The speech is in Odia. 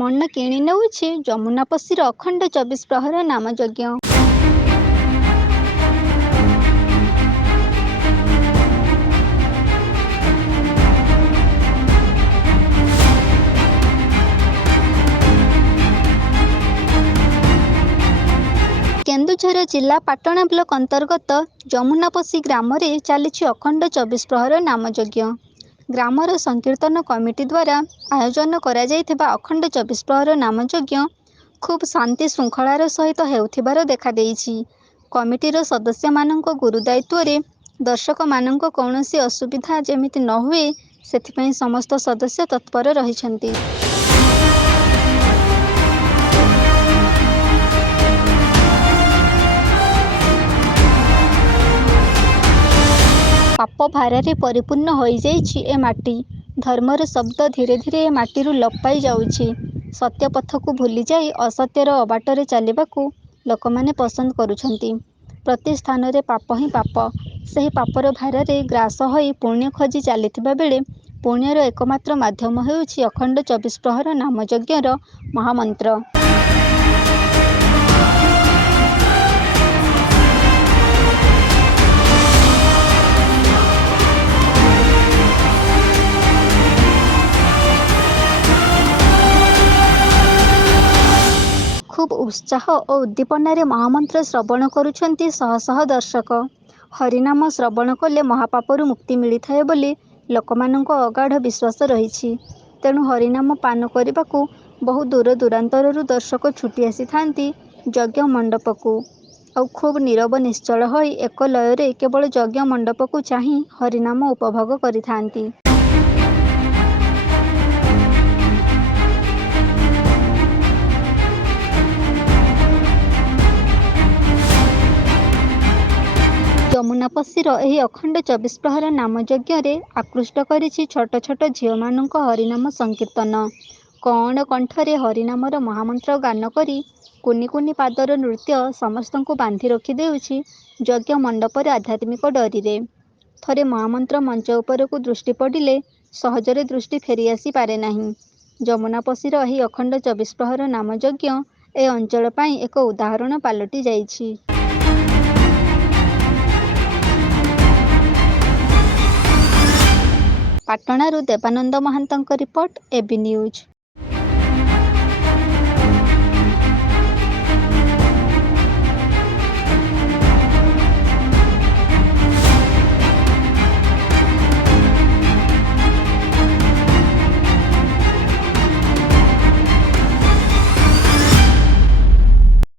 ମନ କିଣି ନେଉଛି ଯମୁନାପଶିର ଅଖଣ୍ଡ 24 ପ୍ରହର ନାମଯଜ୍ଞ। କେନ୍ଦୁଝର ଜିଲ୍ଲା ପାଟଣା ବ୍ଲକ ଅନ୍ତର୍ଗତ ଯମୁନାପଶି ଗ୍ରାମରେ ଚାଲିଛି ଅଖଣ୍ଡ 24 ପ୍ରହର ନାମଯଜ୍ଞ। ଗ୍ରାମର ସଂକୀର୍ତ୍ତନ କମିଟି ଦ୍ୱାରା ଆୟୋଜନ କରାଯାଇଥିବା ଅଖଣ୍ଡ 24 ପ୍ରହର ନାମଯଜ୍ଞ ଖୁବ୍ ଶାନ୍ତି ଶୃଙ୍ଖଳାର ସହିତ ହେଉଥିବାର ଦେଖାଦେଇଛି। କମିଟିର ସଦସ୍ୟମାନଙ୍କ ଗୁରୁଦାୟିତ୍ୱରେ ଦର୍ଶକମାନଙ୍କ କୌଣସି ଅସୁବିଧା ଯେମିତି ନ ହୁଏ ସେଥିପାଇଁ ସମସ୍ତ ସଦସ୍ୟ ତତ୍ପର ରହିଛନ୍ତି। ପାପ ଭାରରେ ପରିପୂର୍ଣ୍ଣ ହୋଇଯାଇଛି ଏ ମାଟି। ଧର୍ମର ଶବ୍ଦ ଧୀରେ ଧୀରେ ଏ ମାଟିରୁ ଲୋପ ପାଇ ଯାଉଛି। ସତ୍ୟ ପଥକୁ ଭୁଲିଯାଇ ଅସତ୍ୟର ଅବାଟରେ ଚାଲିବାକୁ ଲୋକମାନେ ପସନ୍ଦ କରୁଛନ୍ତି। ପ୍ରତି ସ୍ଥାନରେ ପାପ ହିଁ ପାପ। ସେହି ପାପର ଭାରରେ ଗ୍ରାସ ହୋଇ ପୁଣ୍ୟ ଖୋଜି ଚାଲିଥିବା ବେଳେ ପୁଣ୍ୟର ଏକମାତ୍ର ମାଧ୍ୟମ ହେଉଛି ଅଖଣ୍ଡ 24 ପ୍ରହର ନାମଯଜ୍ଞର ମହାମନ୍ତ୍ର। ଖୁବ୍ ଉତ୍ସାହ ଓ ଉଦ୍ଦୀପନାରେ ମହାମନ୍ତ୍ର ଶ୍ରବଣ କରୁଛନ୍ତି ଶହ ଶହ ଦର୍ଶକ। ହରିନାମ ଶ୍ରବଣ କଲେ ମହାପାପରୁ ମୁକ୍ତି ମିଳିଥାଏ ବୋଲି ଲୋକମାନଙ୍କ ଅଗାଢ଼ ବିଶ୍ୱାସ ରହିଛି। ତେଣୁ ହରିନାମ ପାନ କରିବାକୁ ବହୁ ଦୂର ଦୂରାନ୍ତରରୁ ଦର୍ଶକ ଛୁଟି ଆସିଥାନ୍ତି ଯଜ୍ଞ ମଣ୍ଡପକୁ। ଆଉ ଖୁବ୍ ନୀରବ ନିଶ୍ଚଳ ହୋଇ ଏକ ଲୟରେ କେବଳ ଯଜ୍ଞ ମଣ୍ଡପକୁ ଚାହିଁ ହରିନାମ ଉପଭୋଗ କରିଥାନ୍ତି। ଯମୁନାପଶିର ଏହି ଅଖଣ୍ଡ 24 ପ୍ରହର ନାମଯଜ୍ଞରେ ଆକୃଷ୍ଟ କରିଛି ଛୋଟ ଛୋଟ ଝିଅମାନଙ୍କ ହରିନାମ ସଂକୀର୍ତ୍ତନ। କଅଁଳ କଣ୍ଠରେ ହରିନାମର ମହାମନ୍ତ୍ର ଗାନ କରି କୁନି କୁନି ପାଦର ନୃତ୍ୟ ସମସ୍ତଙ୍କୁ ବାନ୍ଧି ରଖିଦେଉଛି ଯଜ୍ଞ ମଣ୍ଡପର ଆଧ୍ୟାତ୍ମିକ ଡୋରିରେ। ଥରେ ମହାମନ୍ତ୍ର ମଞ୍ଚ ଉପରକୁ ଦୃଷ୍ଟି ପଡ଼ିଲେ ସହଜରେ ଦୃଷ୍ଟି ଫେରିଆସି ପାରେ ନାହିଁ। ଯମୁନାପଶିର ଏହି ଅଖଣ୍ଡ 24 ପ୍ରହର ନାମଯଜ୍ଞ ଏ ଅଞ୍ଚଳ ପାଇଁ ଏକ ଉଦାହରଣ ପାଲଟି ଯାଇଛି। ପାଟଣାରୁ ଦେବାନନ୍ଦ ମହାନ୍ତଙ୍କ ରିପୋର୍ଟ, এবি ନ୍ୟୁଜ୍।